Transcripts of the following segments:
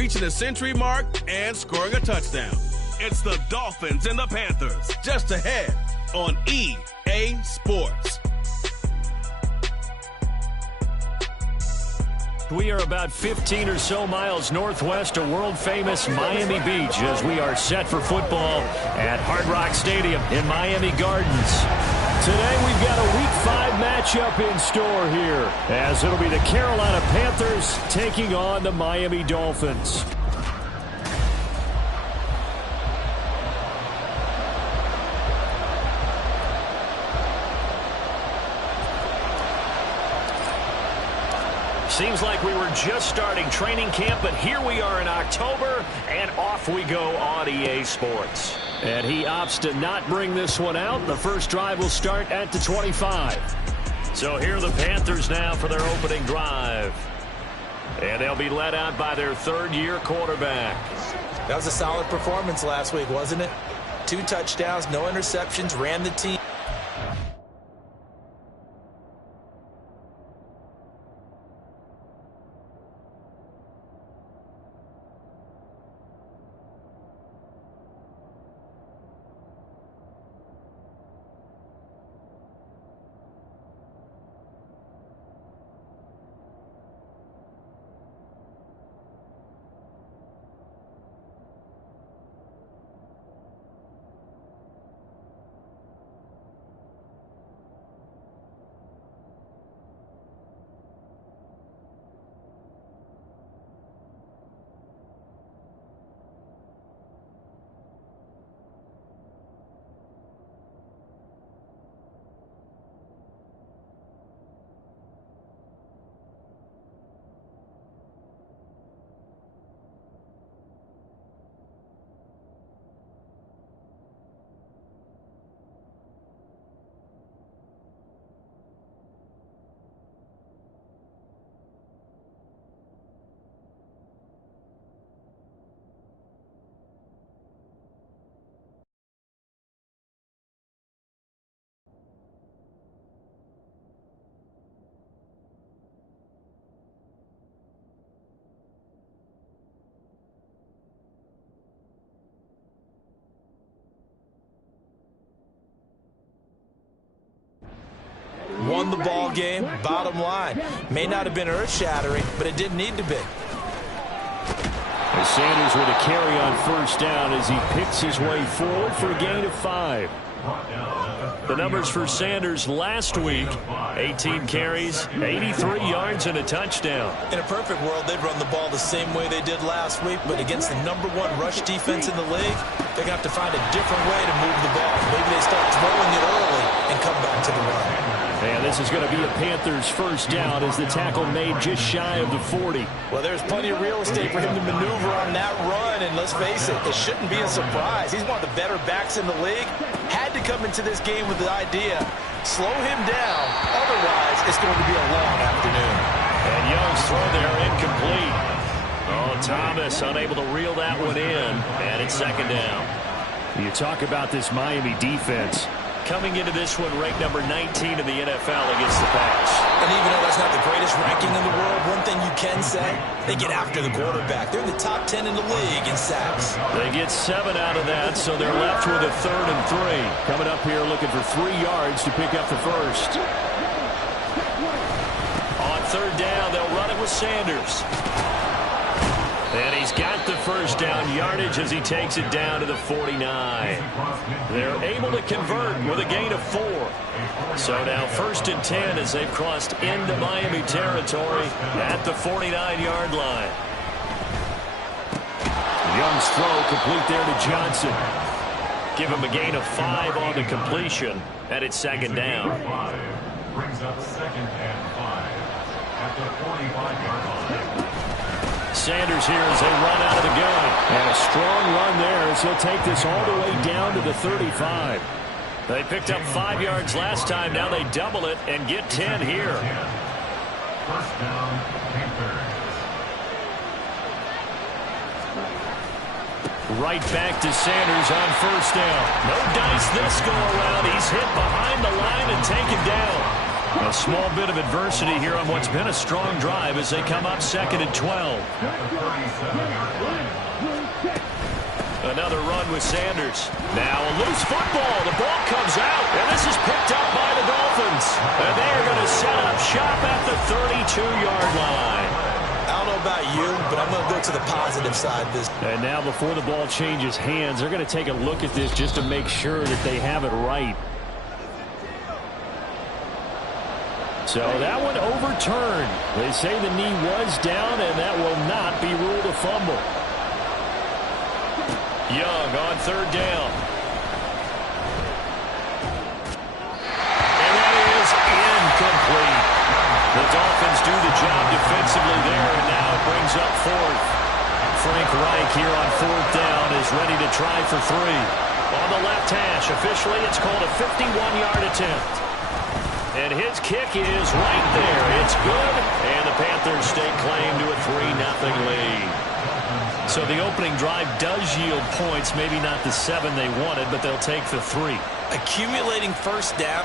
reaching the century mark and scoring a touchdown. It's the Dolphins and the Panthers, just ahead on EA Sports. We are about 15 or so miles northwest of world-famous Miami Beach as we are set for football at Hard Rock Stadium in Miami Gardens. Today we've got a Week 5 matchup in store here as it'll be the Carolina Panthers taking on the Miami Dolphins. Seems like we were just starting training camp, but here we are in October, and off we go on EA Sports. And he opts to not bring this one out. The first drive will start at the 25. So here are the Panthers now for their opening drive. And they'll be led out by their third-year quarterback. That was a solid performance last week, wasn't it? 2 touchdowns, no interceptions, ran the team. Won the ball game, bottom line. May not have been earth-shattering, but it didn't need to be. As Sanders with a carry on first down as he picks his way forward for a gain of 5. The numbers for Sanders last week, 18 carries, 83 yards, and a touchdown. In a perfect world, they'd run the ball the same way they did last week, but against the #1 rush defense in the league, they're going to have to find a different way to move the ball. Maybe they start throwing it early and come back to the run. And this is going to be a Panthers first down as the tackle made just shy of the 40. Well, there's plenty of real estate for him to maneuver on that run, and let's face it, it shouldn't be a surprise. He's one of the better backs in the league. Had to come into this game with the idea, slow him down, otherwise it's going to be a long afternoon. And Young's throw there incomplete. Oh, Thomas unable to reel that one in, and it's second down. You talk about this Miami defense. Coming into this one ranked number 19 in the NFL against the pass. And even though that's not the greatest ranking in the world, one thing you can say, they get after the quarterback. They're in the top 10 in the league in sacks. They get 7 out of that, so they're left with a 3rd and 3. Coming up here looking for 3 yards to pick up the first. On 3rd down, they'll run it with Sanders. And he's got the first down yardage as he takes it down to the 49. They're able to convert with a gain of 4. So now 1st and 10 as they've crossed into Miami territory at the 49-yard line. Young's throw complete there to Johnson. Give him a gain of 5 on the completion, and it's 2nd down. Brings up 2nd and 5 at the 45-yard line. Sanders here as they run out of the gun. And a strong run there as he'll take this all the way down to the 35. They picked up 5 yards last time. Now they double it and get 10 here. First down, Panthers. Right back to Sanders on first down. No dice this go around. He's hit behind the line and taken down. A small bit of adversity here on what's been a strong drive as they come up 2nd and 12. with Sanders. Now a loose football. The ball comes out, and this is picked up by the Dolphins. And they are going to set up shop at the 32-yard line. I don't know about you, but I'm going to go to the positive side of this. And now before the ball changes hands, they're going to take a look at this just to make sure that they have it right. So that one overturned. They say the knee was down, and that will not be ruled a fumble. Young on third down. And that is incomplete. The Dolphins do the job defensively there, and now it brings up fourth. Frank Reich here on fourth down is ready to try for three. On the left hash, officially it's called a 51-yard attempt. And his kick is right there. It's good, and the Panthers stake claim to a 3-0 lead. So the opening drive does yield points, maybe not the 7 they wanted, but they'll take the 3. Accumulating first down.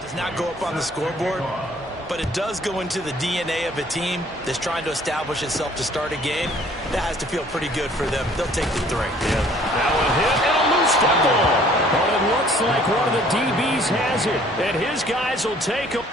Does not go up on the scoreboard, but it does go into the DNA of a team that's trying to establish itself to start a game. That has to feel pretty good for them. They'll take the 3. Yeah. Now a hit and a loose football. But it looks like one of the DBs has it, and his guys will take him.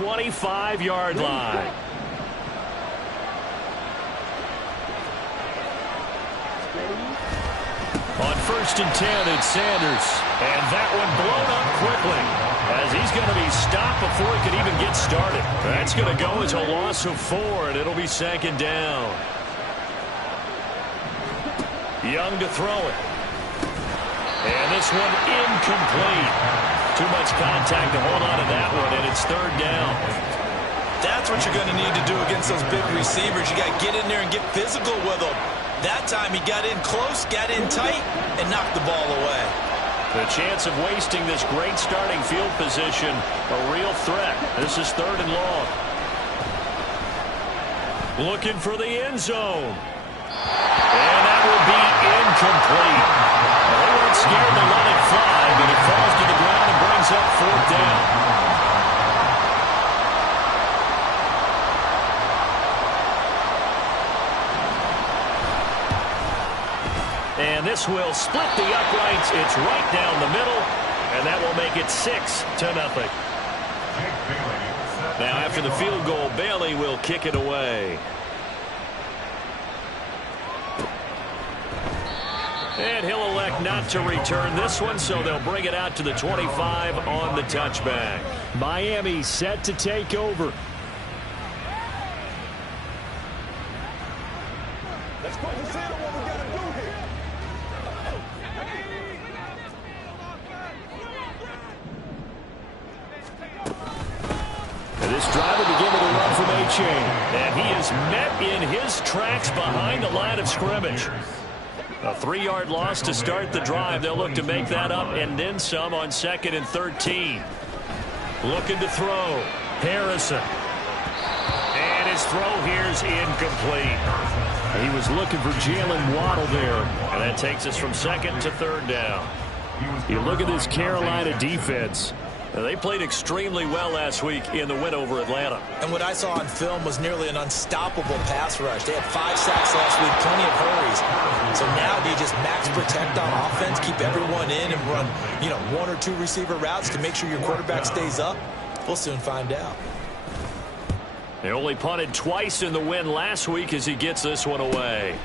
The 25-yard line. On first and 10, it's Sanders. And that one blown up quickly, as he's going to be stopped before he could even get started. That's going to go as a loss of 4, and it'll be second down. Young to throw it. And this one incomplete. Too much contact to hold on to that one, and it's third down. That's what you're going to need to do against those big receivers. You got to get in there and get physical with them. That time he got in close, got in tight, and knocked the ball away. The chance of wasting this great starting field position, a real threat. This is third and long. Looking for the end zone. And that will be incomplete. They weren't scared to let it fly, but it falls to the ground and brings up fourth down. And this will split the uprights. It's right down the middle, and that will make it 6-0. Now after the field goal, Bailey will kick it away. And he'll elect not to return this one, so they'll bring it out to the 25 on the touchback. Miami set to take over. Let's consider what we got to do here. And this drive will begin with a run from A-Chain. And he is met in his tracks behind the line of scrimmage. A 3-yard loss to start the drive. They'll look to make that up and then some on 2nd and 13. Looking to throw. Harrison. And his throw here's incomplete. He was looking for Jalen Waddle there. And that takes us from 2nd to 3rd down. You look at this Carolina defense. They played extremely well last week in the win over Atlanta. And what I saw on film was nearly an unstoppable pass rush. They had 5 sacks last week, plenty of hurries. So now do you just max protect on offense, keep everyone in, and run, 1 or 2 receiver routes to make sure your quarterback stays up? We'll soon find out. They only punted twice in the win last week as he gets this one away.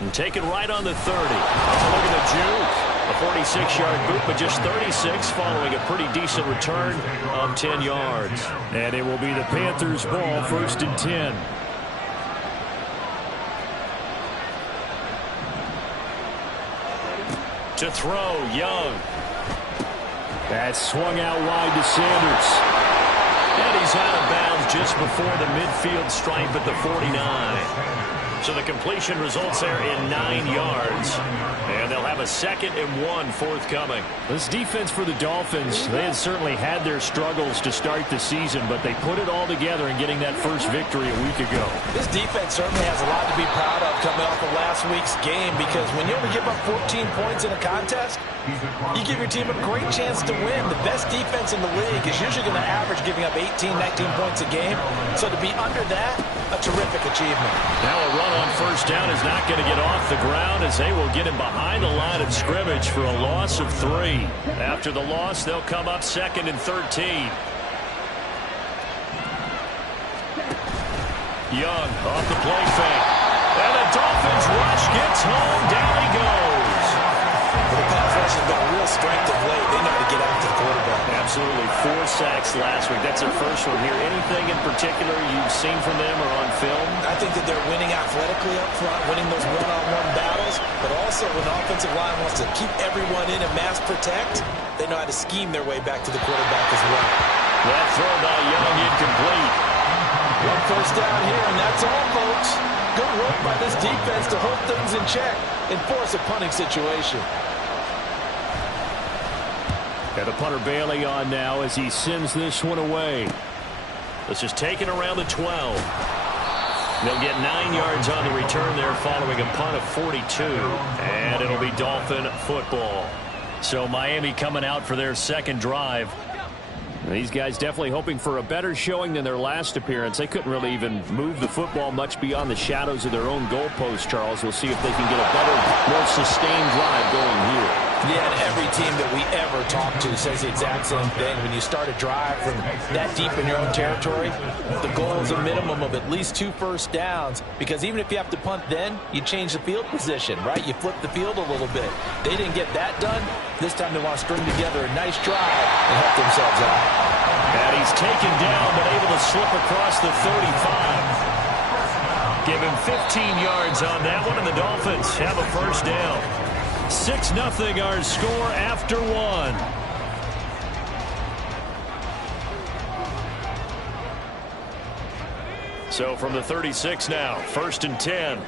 And taken right on the 30. Look at the juke. A 46-yard boot, but just 36 following a pretty decent return of 10 yards. And it will be the Panthers' ball, 1st and 10. To throw, Young. That swung out wide to Sanders. And he's out of bounds just before the midfield stripe at the 49. So the completion results there in 9 yards. And they'll have a 2nd and 1 forthcoming. This defense for the Dolphins, they had certainly had their struggles to start the season, but they put it all together in getting that first victory a week ago. This defense certainly has a lot to be proud of coming off of last week's game, because when you only give up 14 points in a contest, you give your team a great chance to win. The best defense in the league is usually going to average giving up 18, 19 points a game. So to be under that, a terrific achievement. Now a run on first down is not going to get off the ground, as they will get him behind the line of scrimmage for a loss of 3. After the loss, they'll come up 2nd and 13. Young off the play fake. And the Dolphins rush gets home. Down he goes. The pass rush has been a real strength of late. They know how to get out to the quarterback. Absolutely. 4 sacks last week. That's their first one here. Anything in particular you've seen from them or on film? I think that they're winning athletically up front, winning those one-on-one battles, but also when the offensive line wants to keep everyone in and mass protect, they know how to scheme their way back to the quarterback as well. That throw by Young incomplete. One first down here, and that's all, folks. Good work by this defense to hold things in check and force a punting situation. And the punter Bailey on now as he sends this one away. This is taken around the 12. They'll get 9 yards on the return there following a punt of 42. And it'll be Dolphin football. So Miami coming out for their second drive. These guys definitely hoping for a better showing than their last appearance. They couldn't really even move the football much beyond the shadows of their own goalpost, Charles. We'll see if they can get a better, more sustained drive going here. Yeah, and every team that we ever talk to says the exact same thing. When you start a drive from that deep in your own territory, the goal is a minimum of at least 2 first downs, because even if you have to punt then, you change the field position, right? You flip the field a little bit. They didn't get that done. This time they want to string together a nice drive and help themselves out. And he's taken down, but able to slip across the 35. Give him 15 yards on that one, and the Dolphins have a first down. 6-0 our score after 1. So from the 36 now, 1st and 10.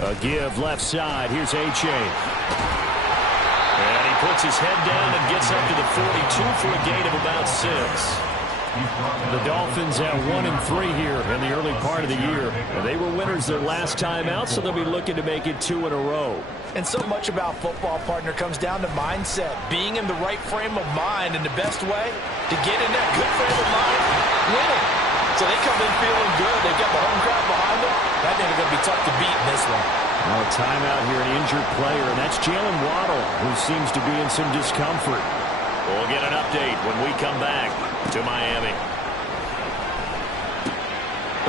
A give left side. Here's Achane. And he puts his head down and gets up to the 42 for a gain of about 6. The Dolphins at 1-3 here in the early part of the year. And they were winners their last time out, so they'll be looking to make it 2 in a row. And so much about football, partner, comes down to mindset. Being in the right frame of mind, and the best way to get in that good frame of mind, winning. So they come in feeling good. They've got the home crowd behind them. I think they're going to be tough to beat in this one. Well, a timeout here, an injured player, and that's Jalen Waddle, who seems to be in some discomfort. We'll get an update when we come back to Miami.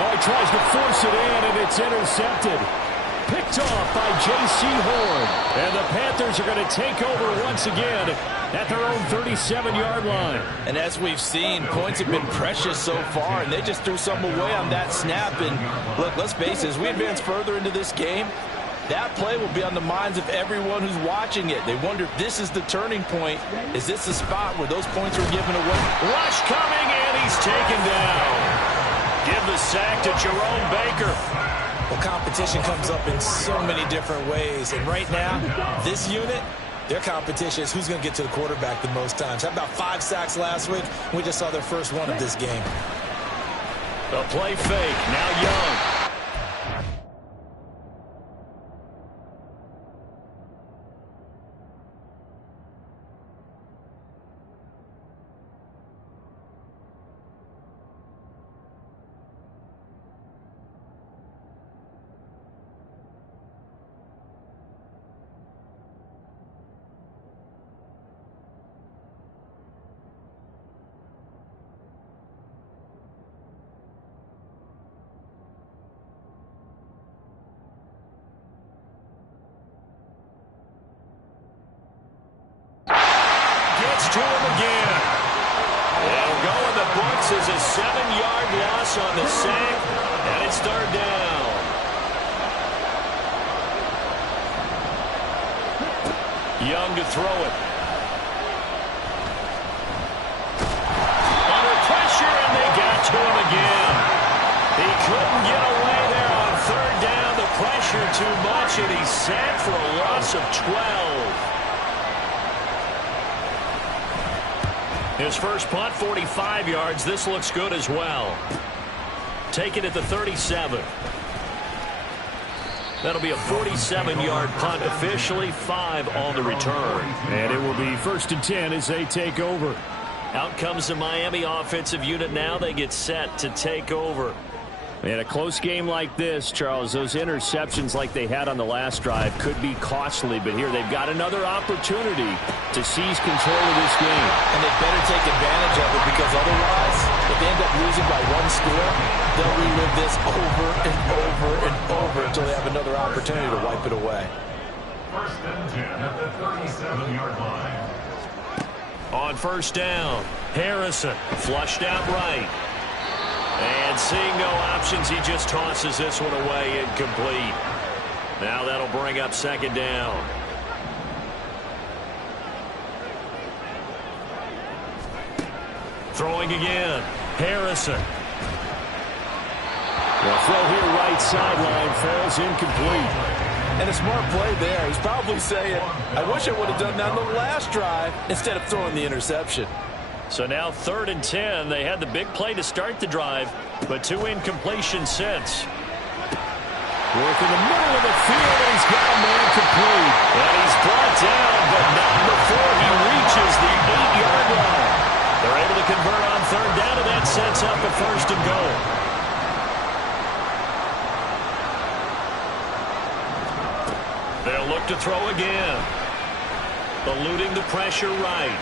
Oh, he tries to force it in, and it's intercepted. Picked off by J.C. Horn. And the Panthers are going to take over once again at their own 37-yard line. And as we've seen, points have been precious so far, and they just threw some away on that snap. And look, let's face it, as we advance further into this game, that play will be on the minds of everyone who's watching it. They wonder if this is the turning point. Is this the spot where those points are given away? Rush coming, and he's taken down. Give the sack to Jerome Baker. Well, competition comes up in so many different ways. And right now, this unit, their competition is who's going to get to the quarterback the most times. How about 5 sacks last week? We just saw their first one of this game. The play fake. Now Young. forces a 7-yard loss on the sack, and it's third down. Young to throw it. Under pressure, and they got to him again. He couldn't get away there on third down. The pressure too much, and he's sacked for a loss of 12. His first punt, 45 yards. This looks good as well. Taken at the 37. That'll be a 47-yard punt officially, 5 on the return. And it will be 1st and 10 as they take over. Out comes the Miami offensive unit now. They get set to take over. In a close game like this, Charles, those interceptions like they had on the last drive could be costly, but here they've got another opportunity to seize control of this game. And they better take advantage of it, because otherwise, if they end up losing by 1 score, they'll relive this over and over and over until they have another opportunity to wipe it away. 1st and 10 at the 37-yard line. On first down, Harrison flushed out right. And seeing no options, he just tosses this one away, incomplete. Now that'll bring up 2nd down. Throwing again, Harrison. The throw here right sideline falls incomplete. And a smart play there. He's probably saying, I wish I would have done that on the last drive instead of throwing the interception. So now 3rd and 10. They had the big play to start the drive, but 2 incompletions since. Work in the middle of the field, and he's got a man complete. And he's brought down, but not before he reaches the 8-yard line. They're able to convert on 3rd down, and that sets up a 1st and goal. They'll look to throw again. Eluding the pressure right.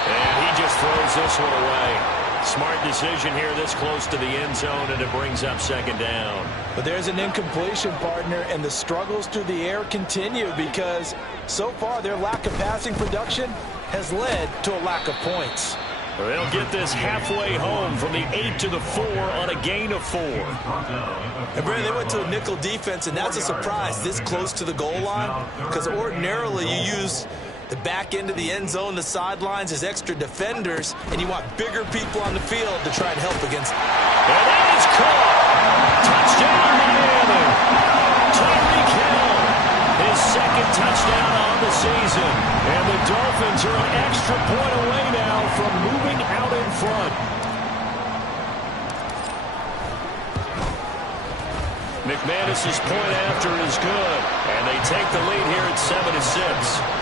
And he just throws this one away. Smart decision here this close to the end zone, and it brings up 2nd down. But there's an incompletion, partner, and the struggles through the air continue, because so far their lack of passing production has led to a lack of points. They'll get this halfway home from the 8 to the 4 on a gain of 4. And Brandon, they went to a nickel defense, and that's a surprise this close to the goal line, because ordinarily you use the back end of the end zone, the sidelines as extra defenders, and you want bigger people on the field to try and help against. And that is caught. Touchdown, Miami. Tyreek Hill, his 2nd touchdown on the season. And the Dolphins are an extra point away now from moving out in front. McManus's point after is good, and they take the lead here at 7-6.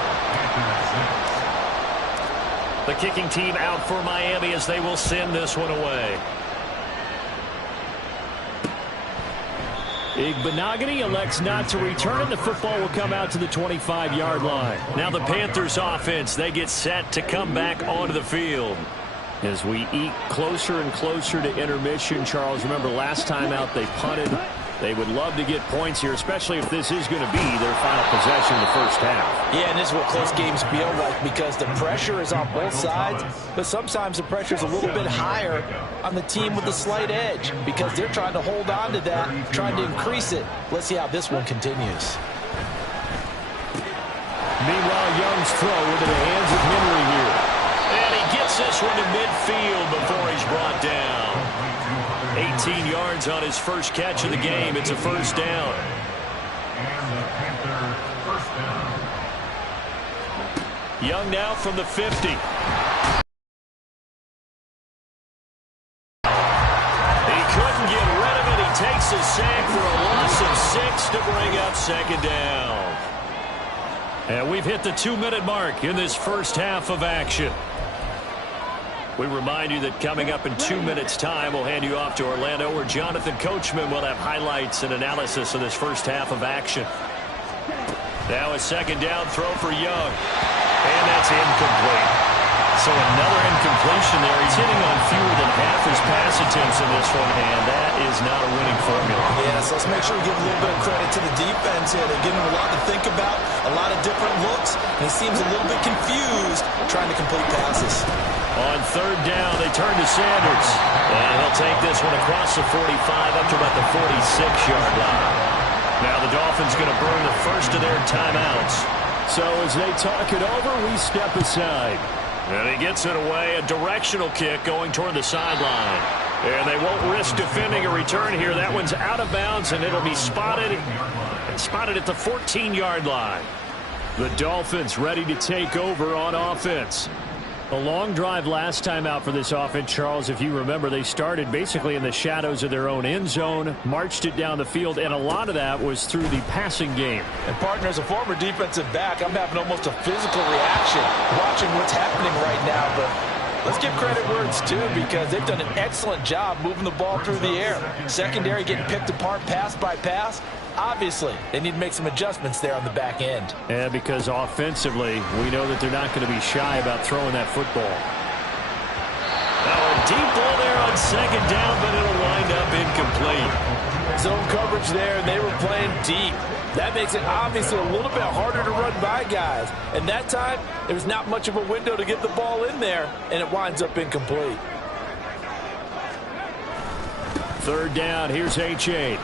The kicking team out for Miami as they will send this one away. Igbinoghene elects not to return it. The football will come out to the 25-yard line. Now the Panthers offense, they get set to come back onto the field. As we eke closer and closer to intermission, Charles, remember last time out they punted. They would love to get points here, especially if this is going to be their final possession in the first half. Yeah, and this is what close games feel like, because the pressure is on both sides, but sometimes the pressure is a little bit higher on the team with the slight edge, because they're trying to hold on to that, trying to increase it. Let's see how this one continues. Meanwhile, Young's throw into the hands of Henry here. And he gets this one to midfield before he's brought down. 18 yards on his first catch of the game. It's a 1st down. And the Panther 1st down. Young now from the 50. He couldn't get rid of it. He takes a sack for a loss of 6 to bring up 2nd down. And we've hit the 2-minute mark in this first half of action. We remind you that coming up in 2 minutes' time, we'll hand you off to Orlando, where Jonathan Coachman will have highlights and analysis of this first half of action. Now a 2nd down throw for Young. And that's incomplete. So another incompletion there. He's hitting on fewer than half his pass attempts in this one, and that is not a winning formula. Yeah, so let's make sure we give a little bit of credit to the defense here. They're giving him a lot to think about, a lot of different looks, and he seems a little bit confused trying to complete passes. On third down, they turn to Sanders, and he'll take this one across the 45 up to about the 46-yard line. Now the Dolphins going to burn the first of their timeouts. So as they talk it over, we step aside. And he gets it away, a directional kick going toward the sideline. And they won't risk defending a return here. That one's out of bounds, and it'll be spotted at the 14-yard line. The Dolphins ready to take over on offense. A long drive last time out for this offense, Charles. If you remember, they started basically in the shadows of their own end zone, marched it down the field, and a lot of that was through the passing game. And partner, as a former defensive back, I'm having almost a physical reaction watching what's happening right now. But let's give credit where it's due, because they've done an excellent job moving the ball through the air. Secondary getting picked apart pass by pass. Obviously, they need to make some adjustments there on the back end. Yeah, because offensively, we know that they're not going to be shy about throwing that football. Now a deep ball there on second down, but it'll wind up incomplete. Zone coverage there, and they were playing deep. That makes it obviously a little bit harder to run by guys. And that time, there's not much of a window to get the ball in there, and it winds up incomplete. Third down, here's H8.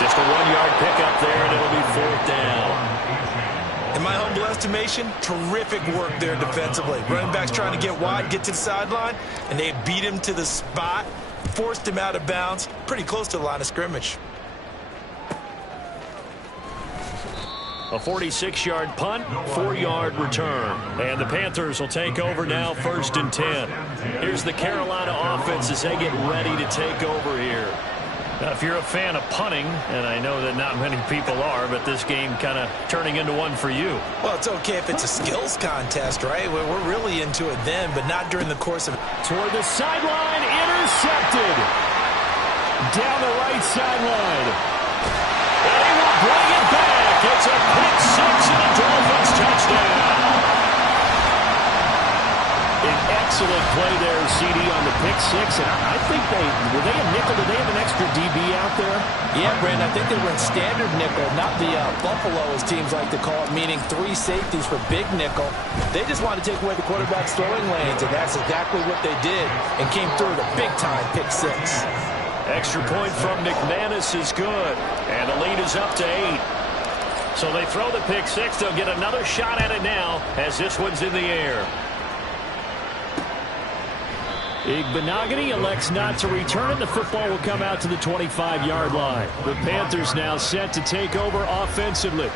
Just a 1-yard pickup there, and it'll be fourth down. In my humble estimation, terrific work there defensively. Running backs trying to get wide, get to the sideline, and they beat him to the spot, forced him out of bounds, pretty close to the line of scrimmage. A 46-yard punt, 4-yard return. And the Panthers will take over now, 1st and 10. Here's the Carolina offense as they get ready to take over here. Now, if you're a fan of punting, and I know that not many people are, but this game kind of turning into one for you. Well, it's okay if it's a skills contest, right? We're really into it then, but not during the course of... Toward the sideline, intercepted. Down the right sideline. And he will bring it back. It's a pick six and a Dolphins touchdown. An excellent play there, CD, on the pick six. And I think were they a nickel? Did they have an extra DB out there? Yeah, Brandon, I think they were in standard nickel, not the Buffalo, as teams like to call it, meaning 3 safeties for big nickel. They just wanted to take away the quarterback's throwing lanes, and that's exactly what they did, and came through with a big-time pick six. Extra point from McManus is good, and the lead is up to 8. So they throw the pick six. They'll get another shot at it now as this one's in the air. Igbinoghene elects not to return it. The football will come out to the 25-yard line. The Panthers now set to take over offensively.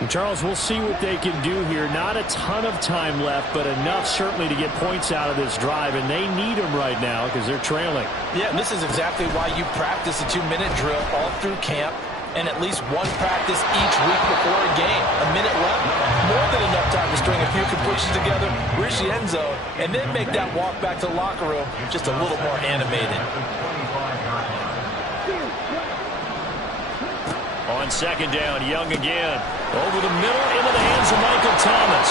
And Charles, we'll see what they can do here. Not a ton of time left, but enough certainly to get points out of this drive, and they need them right now because they're trailing. Yeah, and this is exactly why you practice a 2-minute drill all through camp, and at least one practice each week before a game. A minute left, more than enough time to string a few completions together, reach the end zone, and then make that walk back to the locker room just a little more animated. On second down, Young again. Over the middle, into the hands of Michael Thomas.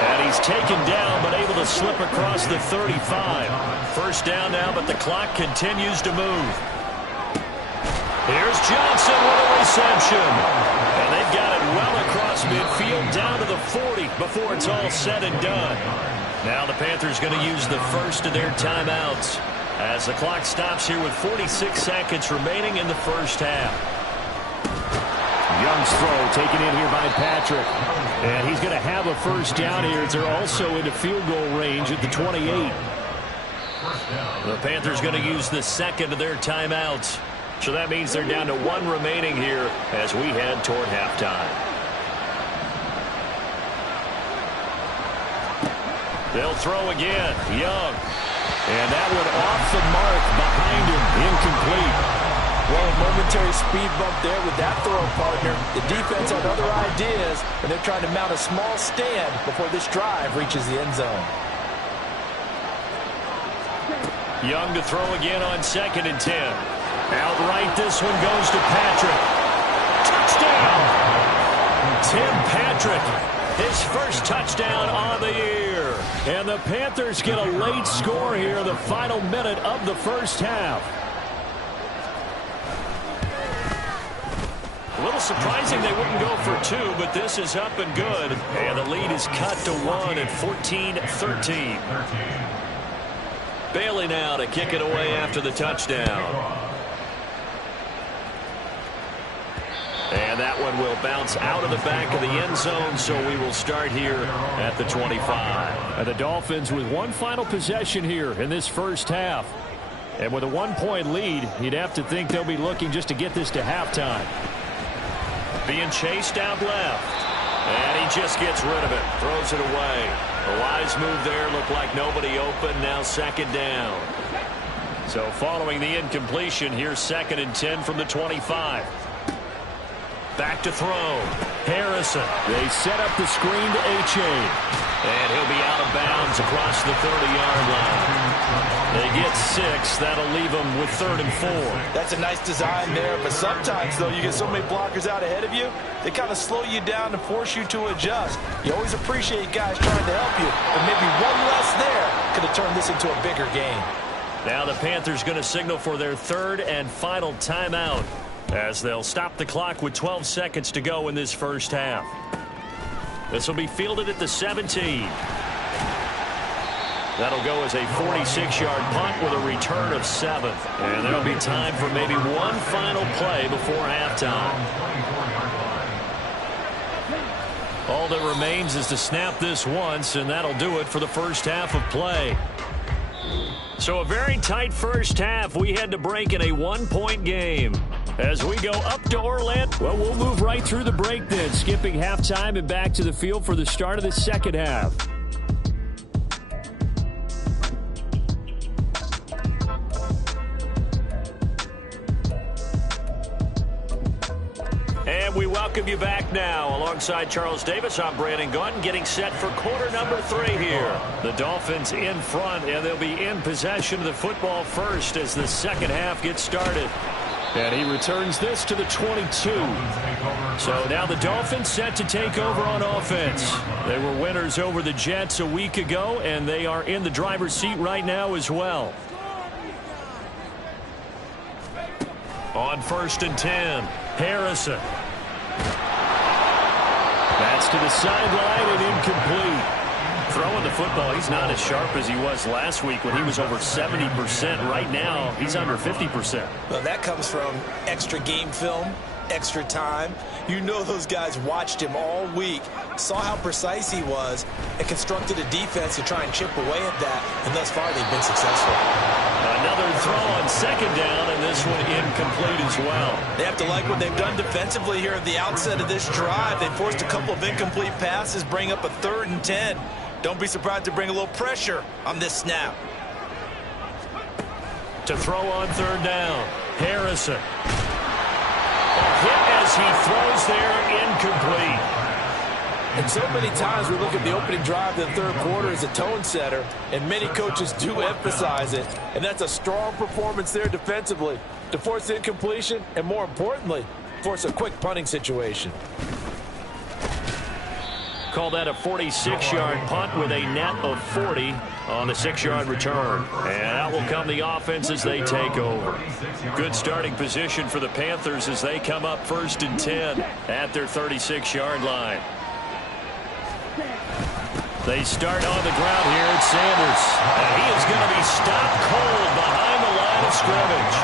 And he's taken down, but able to slip across the 35. First down now, but the clock continues to move. Here's Johnson with a reception. And they've got it well across midfield, down to the 40 before it's all said and done. Now the Panthers going to use the first of their timeouts as the clock stops here with 46 seconds remaining in the first half. Young's throw taken in here by Patrick. And he's going to have a first down here as they're also into field goal range at the 28. The Panthers going to use the second of their timeouts. So that means they're down to 1 remaining here as we head toward halftime. They'll throw again. Young. And that one off the mark behind him. Incomplete. Well, a momentary speed bump there with that throw, partner. The defense had other ideas, and they're trying to mount a small stand before this drive reaches the end zone. Young to throw again on 2nd and 10. Outright, this one goes to Patrick. Touchdown! Tim Patrick, his first touchdown on the year. And the Panthers get a late score here, the final minute of the first half. A little surprising they wouldn't go for two, but this is up and good. And the lead is cut to 1 at 14-13. Bailey now to kick it away after the touchdown. And that one will bounce out of the back of the end zone, so we will start here at the 25. And the Dolphins with one final possession here in this first half. And with a 1-point lead, you'd have to think they'll be looking just to get this to halftime. Being chased out left. And he just gets rid of it. Throws it away. A wise move there. Looked like nobody open. Now second down. So following the incompletion, here's 2nd and 10 from the 25. Back to throw. Harrison. They set up the screen to A-Chain. And he'll be out of bounds across the 30-yard line. They get 6. That'll leave them with 3rd and 4. That's a nice design there, but sometimes, though, you get so many blockers out ahead of you, they kind of slow you down and force you to adjust. You always appreciate guys trying to help you, but maybe one less there could have turned this into a bigger game. Now the Panthers going to signal for their 3rd and final timeout, as they'll stop the clock with 12 seconds to go in this first half. This will be fielded at the 17. That'll go as a 46-yard punt with a return of 7. And there'll be time for maybe one final play before halftime. All that remains is to snap this once, and that'll do it for the first half of play. So a very tight first half. We had to break in a 1-point game. As we go up to Orlando, well, we'll move right through the break then, skipping halftime and back to the field for the start of the second half. And we welcome you back now. Alongside Charles Davis, I'm Brandon Gaudin, getting set for quarter number 3 here. The Dolphins in front, and they'll be in possession of the football first as the second half gets started. And he returns this to the 22. So now the Dolphins set to take over on offense. They were winners over the Jets a week ago, and they are in the driver's seat right now as well. On 1st and 10, Harrison. That's to the sideline and incomplete. Throwing the football, he's not as sharp as he was last week when he was over 70%. Right now, he's under 50%. Well, that comes from extra game film, extra time. You know those guys watched him all week, saw how precise he was, and constructed a defense to try and chip away at that, and thus far they've been successful. Another throw on second down, and this one incomplete as well. They have to like what they've done defensively here at the outset of this drive. They forced a couple of incomplete passes, bring up a 3rd and 10. Don't be surprised to bring a little pressure on this snap. To throw on 3rd down, Harrison. A hit as he throws there, incomplete. And so many times we look at the opening drive of the 3rd quarter as a tone setter, and many coaches do emphasize it. And that's a strong performance there defensively to force incompletion and, more importantly, force a quick punting situation. Call that a 46-yard punt with a net of 40 on the 6-yard return. And out will come the offense as they take over. Good starting position for the Panthers as they come up 1st and 10 at their 36-yard line. They start on the ground here at Sanders. And he is going to be stopped cold behind the line of scrimmage.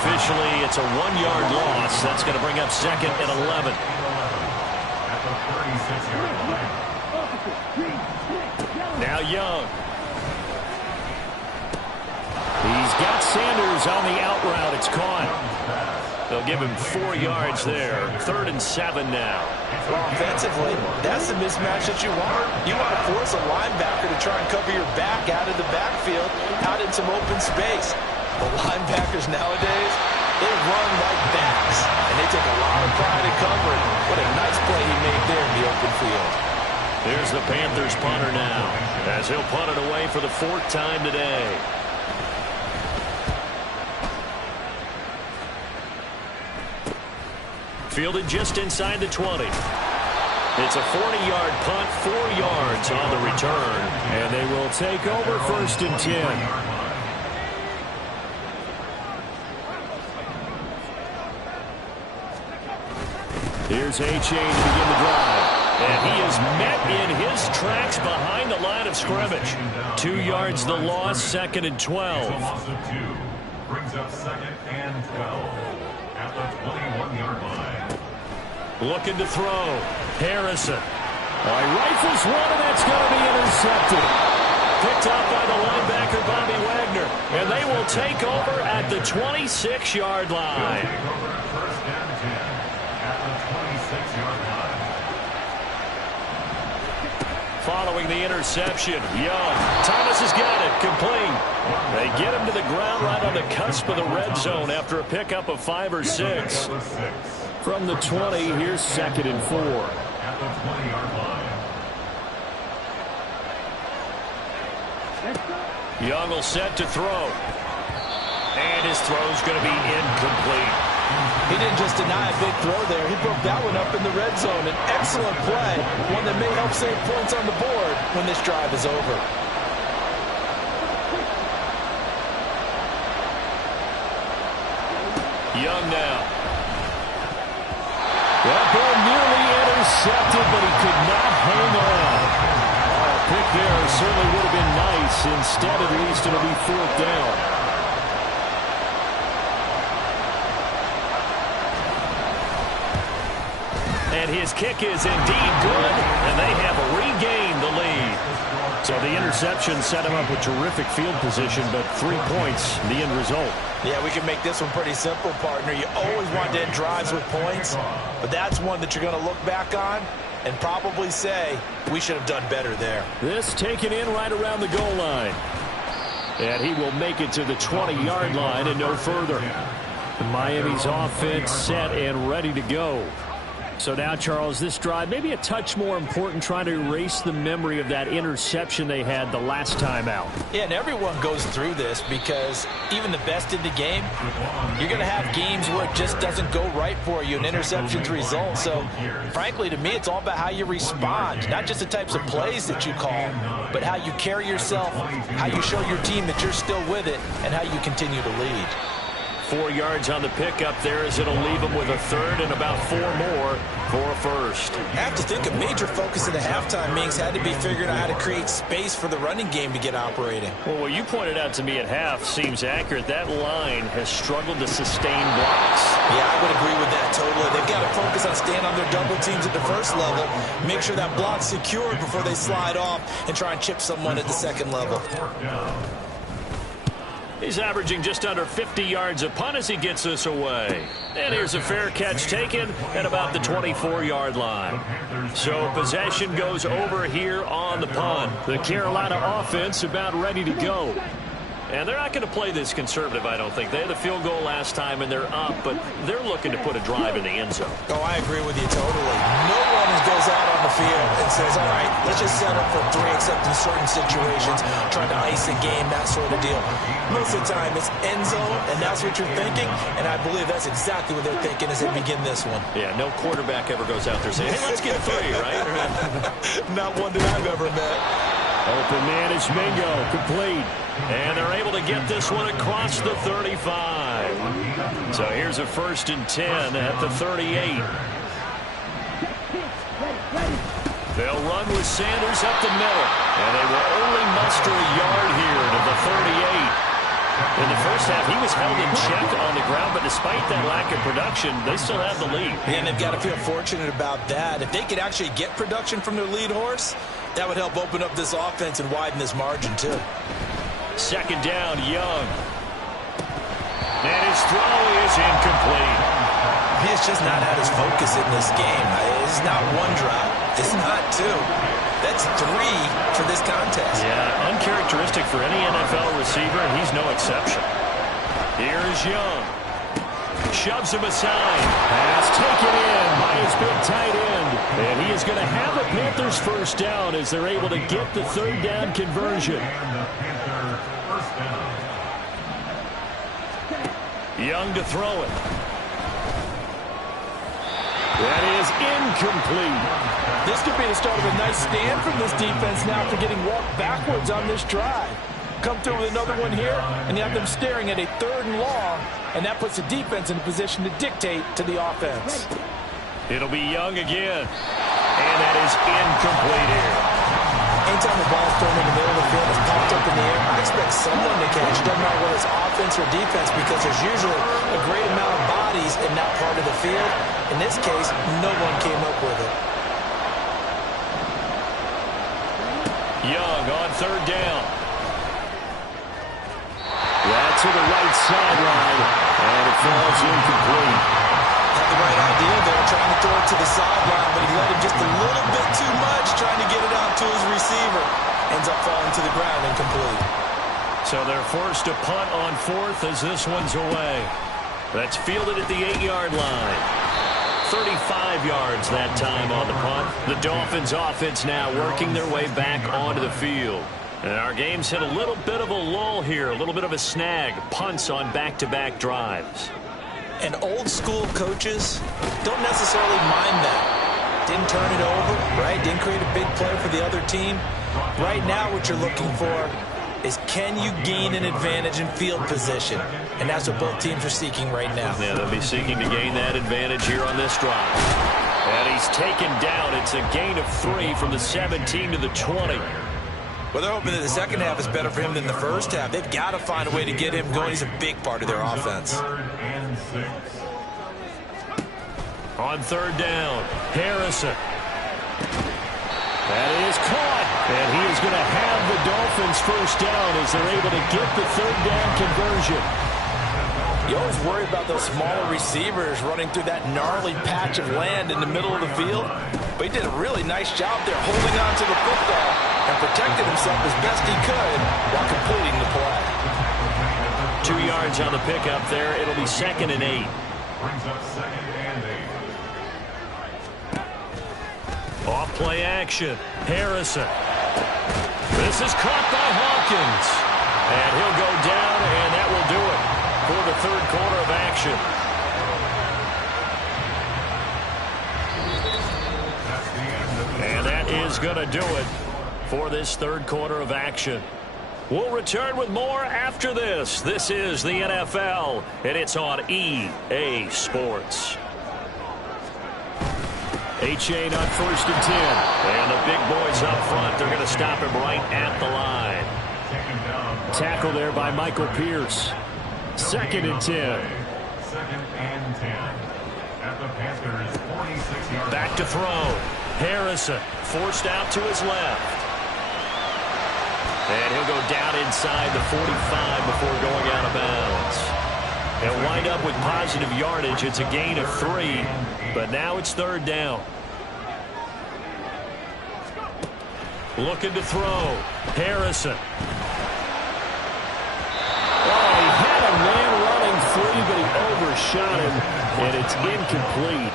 Officially, it's a 1-yard loss. That's going to bring up 2nd and 11. Now Young. He's got Sanders on the out route. It's caught. They'll give him 4 yards there. 3rd and 7 now. Well, offensively, that's the mismatch that you want. You want to force a linebacker to try and cover your back out of the backfield, out in some open space. The linebackers nowadays, they run like backs, and they take a lot of pride in covering. What a nice play he made there in the open field. Here's the Panthers punter now, as he'll punt it away for the 4th time today. Fielded just inside the 20. It's a 40-yard punt, 4 yards on the return. And they will take over 1st and 10. Here's Achane to begin the drive. And he is met in his tracks behind the line of scrimmage. 2 yards the loss, 2nd and 12. Loss of 2 brings up 2nd and 12 at the 21-yard line. Looking to throw. Harrison. Rifles one, and that's going to be intercepted. Picked up by the linebacker, Bobby Wagner. And they will take over at the 26-yard line. Take over 1st and 10 at the 26-yard line. Following the interception, Young. Thomas has got it, complete. They get him to the ground right on the cusp of the red zone after a pickup of 5 or 6. From the 20, here's 2nd and 4. At the 20-yard line. Young will set to throw. And his throw's going to be incomplete. He didn't just deny a big throw there. He broke that one up in the red zone. An excellent play, one that may help save points on the board when this drive is over. Young now. That ball nearly intercepted, but he could not hang on. A pick there certainly would have been nice. Instead, at least, it'll be 4th down. And his kick is indeed good, and they have regained the lead. So the interception set him up with terrific field position, but 3 points, the end result. Yeah, we can make this one pretty simple, partner. You always want to end drives with points, but that's one that you're going to look back on and probably say, we should have done better there. This taken in right around the goal line. And he will make it to the 20-yard line and no further. Miami's offense set and ready to go. So now, Charles, this drive maybe a touch more important, trying to erase the memory of that interception they had the last time out. Yeah, and everyone goes through this because even the best in the game, you're going to have games where it just doesn't go right for you, and interceptions result. So, frankly, to me, it's all about how you respond, not just the types of plays that you call, but how you carry yourself, how you show your team that you're still with it, and how you continue to lead. 4 yards on the pickup there as it'll leave them with a 3rd and about 4 more for a 1st. I have to think a major focus in the halftime meetings had to be figuring out how to create space for the running game to get operating. Well, what you pointed out to me at half seems accurate. That line has struggled to sustain blocks. Yeah, I would agree with that totally. They've got to focus on staying on their double teams at the first level, make sure that block's secured before they slide off and try and chip someone at the second level. He's averaging just under 50 yards a punt as he gets this away. And here's a fair catch taken at about the 24-yard line. So possession goes over here on the punt. The Carolina offense about ready to go. And they're not going to play this conservative, I don't think. They had a field goal last time, and they're up, but they're looking to put a drive in the end zone. Oh, I agree with you totally. No one goes out on the field and says, all right, let's just set up for 3, except in certain situations, trying to ice a game, that sort of deal. Most of the time, it's end zone, and that's what you're thinking, and I believe that's exactly what they're thinking as they begin this one. Yeah, no quarterback ever goes out there saying, hey, let's get 3, right? Not one that I've ever met. Open man is Mingo, complete. And they're able to get this one across the 35. So here's a 1st and 10 at the 38. They'll run with Sanders up the middle. And they will only muster a yard here to the 38. In the first half, he was held in check on the ground, but despite that lack of production, they still have the lead. And they've got to feel fortunate about that. If they could actually get production from their lead horse, that would help open up this offense and widen this margin, too. 2nd down, Young. And his throw is incomplete. He has just not had his focus in this game. It's not 1 drop. It's not 2. That's 3 for this contest. Yeah, uncharacteristic for any NFL receiver, and he's no exception. Here's Young. Shoves him aside. Pass taken in by his big tight end. And he is going to have a Panthers 1st down as they're able to get the 3rd down conversion. Young to throw it. That is incomplete. This could be the start of a nice stand from this defense now after getting walked backwards on this drive. Come through with another one here, and you have them staring at a 3rd and long, and that puts the defense in a position to dictate to the offense. It'll be Young again, and that is incomplete here. Anytime the ball's thrown in the middle of the field, it's popped up in the air, I expect someone to catch. Doesn't matter whether it's offense or defense, because there's usually a great amount of bodies in that part of the field. In this case, no one came up with it. Young on 3rd down. That's to the right sideline, and it falls incomplete. Had the right idea there, trying to throw it to the sideline, but he let him just a little bit too much, trying to get it out to his receiver. Ends up falling to the ground, incomplete. So they're forced to punt on 4th as this one's away. That's fielded at the 8-yard line. 35 yards that time on the punt. The Dolphins offense now working their way back onto the field. And our game's hit a little bit of a lull here, a little bit of a snag. Punts on back-to-back drives. And old school coaches don't necessarily mind that. Didn't turn it over, right? Didn't create a big play for the other team. Right now what you're looking for is, can you gain an advantage in field position? And that's what both teams are seeking right now. Yeah, they'll be seeking to gain that advantage here on this drive. And he's taken down. It's a gain of 3 from the 17 to the 20. Well, they're hoping that the second half is better for him than the first half. They've got to find a way to get him going. He's a big part of their offense. On 3rd down, Harrison. That is caught. And he is going to have the Dolphins first down as they're able to get the 3rd down conversion. You always worry about those smaller receivers running through that gnarly patch of land in the middle of the field. But he did a really nice job there holding on to the football and protected himself as best he could while completing the play. 2 yards on the pickup there. It'll be 2nd and 8. Brings up 2nd and 8. Off play action. Harrison. This is caught by Hawkins. And he'll go down, and that will do it for the 3rd quarter of action. And that is going to do it for this 3rd quarter of action. We'll return with more after this. This is the NFL, and it's on EA Sports. Achane on 1st and 10. And the big boys up front, they're going to stop him right at the line. Tackle there by Michael Pierce. 2nd and 10. 2nd and 10. At the Panthers' 46-yard. Back to throw. Harrison forced out to his left. And he'll go down inside the 45 before going out of bounds. They'll wind up with positive yardage. It's a gain of 3, but now it's 3rd down. Looking to throw. Harrison. Oh, he had a man running free, but he overshot him, and it's incomplete.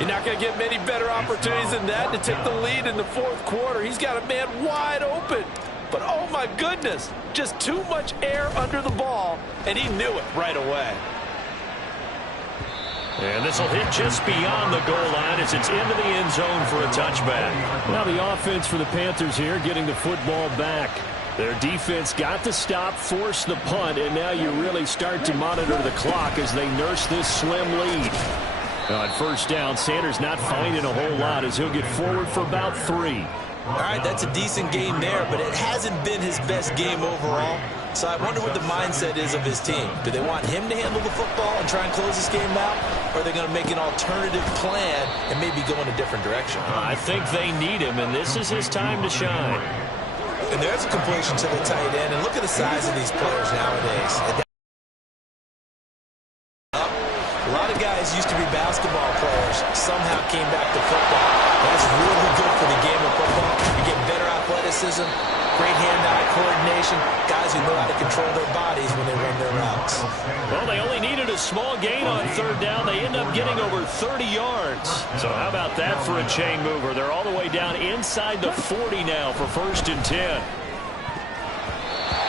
You're not going to get many better opportunities than that to take the lead in the 4th quarter. He's got a man wide open. But, oh, my goodness, just too much air under the ball, and he knew it right away. And this will hit just beyond the goal line as it's into the end zone for a touchback. Now the offense for the Panthers here getting the football back. Their defense got the stop, forced the punt, and now you really start to monitor the clock as they nurse this slim lead. On 1st down, Sanders not finding a whole lot as he'll get forward for about 3. All right, that's a decent game there, but it hasn't been his best game overall. So I wonder what the mindset is of his team. Do they want him to handle the football and try and close this game out? Or are they going to make an alternative plan and maybe go in a different direction? I think they need him, and this is his time to shine. And there's a completion to the tight end. And look at the size of these players nowadays. A lot of guys used to be basketball players, somehow came back to football. That's really good for the game of football. You get better athleticism, great hand-eye coordination, guys who know how to control their bodies when they run their routes. Well, they only needed a small gain on 3rd down. They end up getting over 30 yards. So how about that for a chain mover? They're all the way down inside the 40 now for 1st and 10.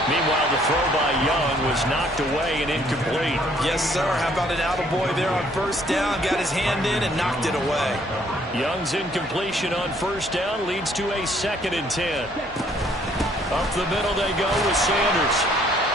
Meanwhile, the throw by Young was knocked away and incomplete. Yes, sir. How about an attaboy there on first down? Got his hand in and knocked it away. Young's incompletion on first down leads to a 2nd and 10. Up the middle they go with Sanders.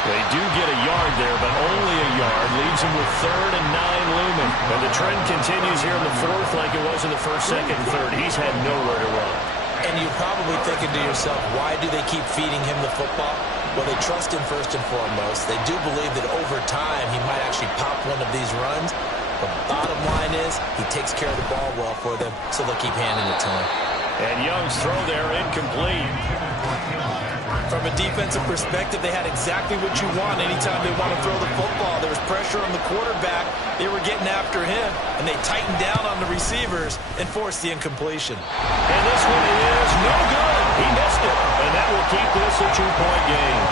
They do get a yard there, but only a yard. Leaves them with 3rd and 9 looming. And the trend continues here in the 4th like it was in the 1st, 2nd, and 3rd. He's had nowhere to run. And you're probably thinking to yourself, why do they keep feeding him the football? Well, they trust him first and foremost. They do believe that over time he might actually pop one of these runs. But bottom line is he takes care of the ball well for them, so they'll keep handing it to him. And Young's throw there incomplete. From a defensive perspective, they had exactly what you want anytime they want to throw the football. There was pressure on the quarterback. They were getting after him, and they tightened down on the receivers and forced the incompletion. And this one is no good. He missed it, and that will keep this a 2-point game.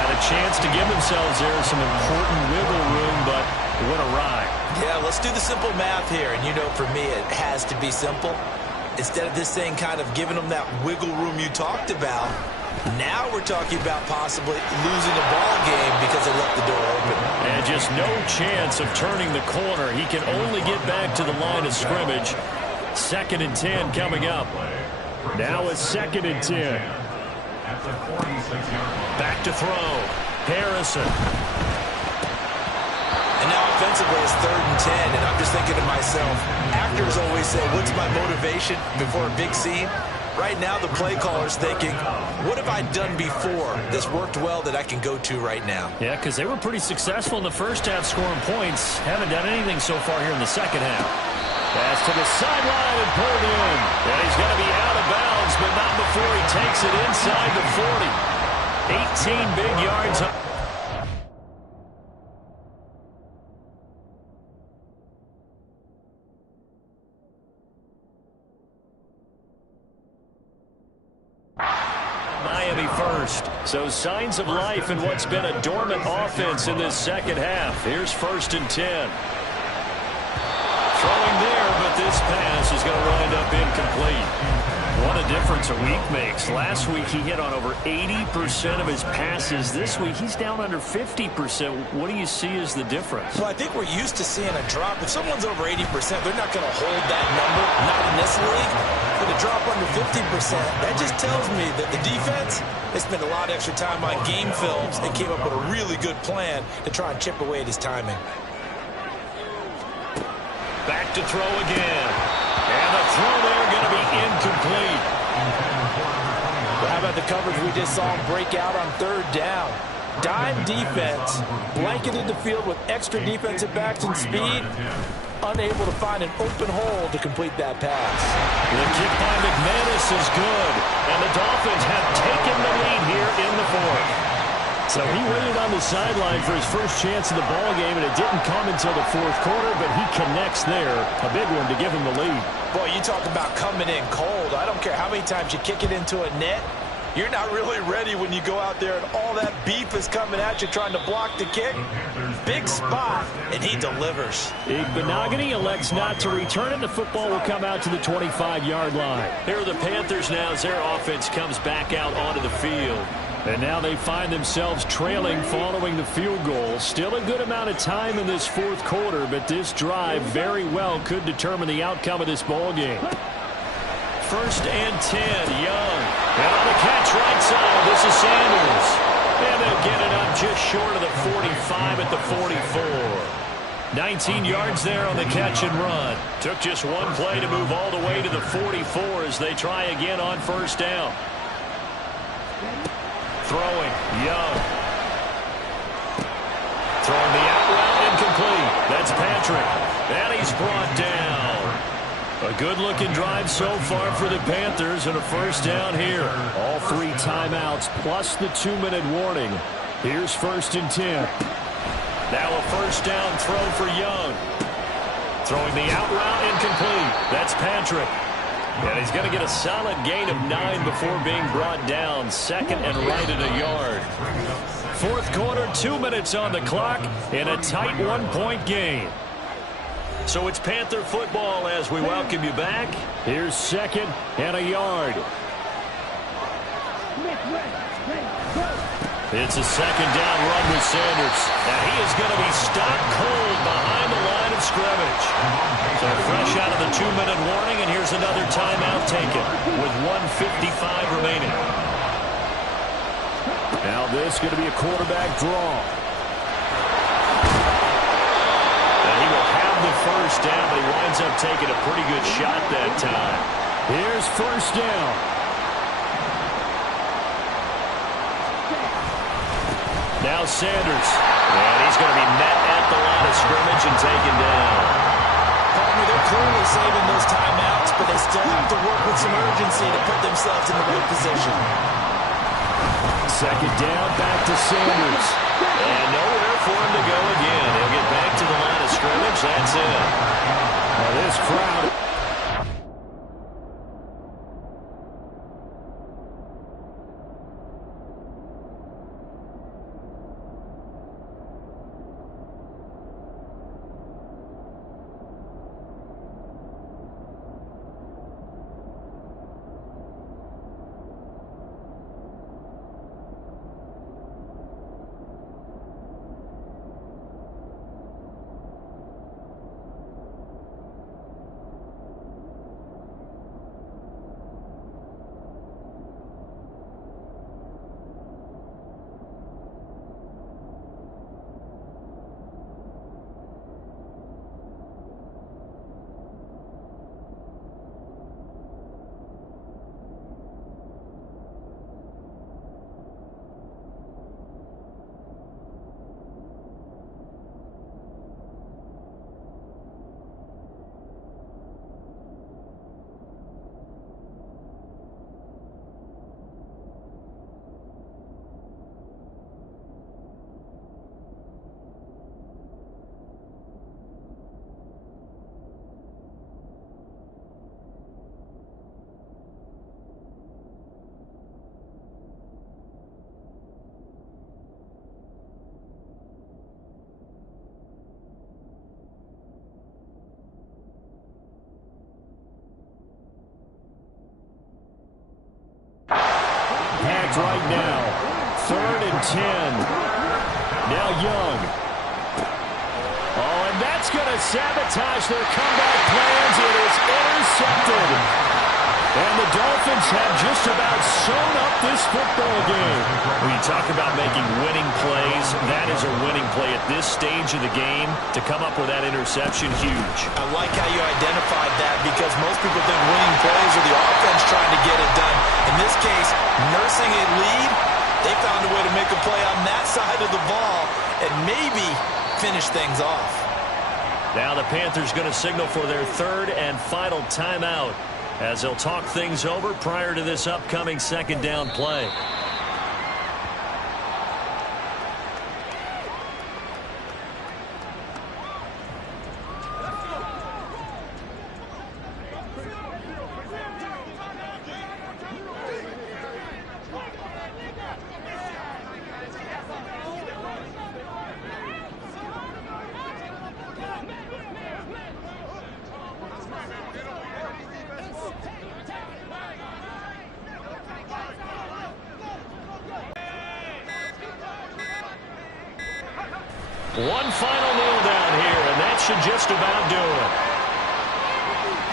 Had a chance to give themselves there some important wiggle room, but what a ride. Yeah, let's do the simple math here, and you know for me it has to be simple. Instead of this thing kind of giving them that wiggle room you talked about, now we're talking about possibly losing a ball game because they left the door open. And just no chance of turning the corner. He can only get back to the line of scrimmage. 2nd and 10 coming up. Now it's 2nd and 10. Back to throw. Harrison. And now offensively it's 3rd and 10, and I'm just thinking to myself, actors always say, what's my motivation before a big scene? Right now the play caller's thinking, what have I done before that's worked well that I can go to right now? Yeah, because they were pretty successful in the first half scoring points. Haven't done anything so far here in the second half. Pass to the sideline and pulled in. And he's going to be out of bounds, but not before he takes it inside the 40. 18 big yards. Miami first. So signs of life in what's been a dormant offense in this second half. Here's 1st and 10. Throwing there, but this pass is going to wind up incomplete. What a difference a week makes. Last week he hit on over 80% of his passes. This week he's down under 50%. What do you see as the difference? Well, I think we're used to seeing a drop. If someone's over 80%, they're not going to hold that number, not in this league. But a drop under 50%, that just tells me that the defense has spent a lot of extra time on game films and came up with a really good plan to try and chip away at his timing. Back to throw again. And the throw there going to be incomplete. How about the coverage we just saw him break out on 3rd down? Dime defense, blanketed the field with extra defensive backs and speed, unable to find an open hole to complete that pass. The kick by McManus is good, and the Dolphins have taken the lead here in the 4th. So he waited on the sideline for his first chance in the ball game, and it didn't come until the 4th quarter, but he connects there. A big one to give him the lead. Boy, you talk about coming in cold. I don't care how many times you kick it into a net. You're not really ready when you go out there and all that beef is coming at you trying to block the kick. Big spot, and he delivers. Igbinoghene elects not to return it. The football will come out to the 25-yard line. Here are the Panthers now as their offense comes back out onto the field. And now they find themselves trailing following the field goal. Still a good amount of time in this 4th quarter, but this drive very well could determine the outcome of this ball game. 1st and 10, Young. And on the catch right side, this is Sanders. And they'll get it up just short of the 45 at the 44. 19 yards there on the catch and run. Took just one play to move all the way to the 44 as they try again on 1st down. Throwing, Young. Throwing the out route, incomplete. That's Patrick. And he's brought down. A good-looking drive so far for the Panthers, and a 1st down here. All 3 timeouts plus the 2-minute warning. Here's 1st and 10. Now a 1st down throw for Young. Throwing the out route, incomplete. That's Patrick. And he's going to get a solid gain of 9 before being brought down. 2nd and right at a yard. 4th quarter, 2 minutes on the clock, in a tight 1-point game. So it's Panther football as we welcome you back. Here's 2nd and a yard. It's a second down run with Sanders. And he is going to be stopped cold behind the line of scrimmage. So fresh out of the 2-minute warning, and here's another timeout taken with 1:55 remaining. Now this is going to be a quarterback draw. And he will have the first down, but he winds up taking a pretty good shot that time. Here's first down. Now Sanders. And he's going to be met at the line of scrimmage and taken down. They're clearly saving those timeouts, but they still have to work with some urgency to put themselves in the right position. Second down, back to Sanders. And nowhere for him to go again. He'll get back to the line of scrimmage. That's it. Now this crowd. Right now, 3rd and 10. Now Young. Oh, and that's going to sabotage their comeback plans. It is intercepted. And the Dolphins have just about sewn up this football game. When you talk about making winning plays, that is a winning play at this stage of the game. To come up with that interception, huge. I like how you identified that, because most people think winning plays are the offense trying to get it done. In this case, nursing a lead, they found a way to make a play on that side of the ball and maybe finish things off. Now the Panthers going to signal for their 3rd and final timeout as they'll talk things over prior to this upcoming second down play. One final kneel down here, and that should just about do it.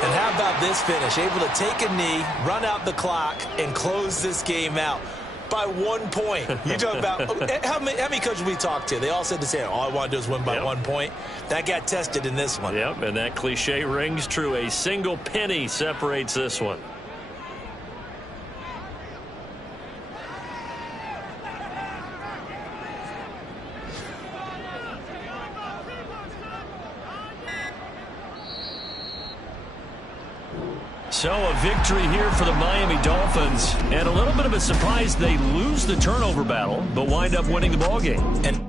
And how about this finish? Able to take a knee, run out the clock, and close this game out by 1 point. You talk about how many coaches we talked to? They all said the same. All I want to do is win by 1 point. That got tested in this one. Yep, and that cliche rings true. A single penny separates this one. So a victory here for the Miami Dolphins, and a little bit of a surprise they lose the turnover battle, but wind up winning the ballgame. And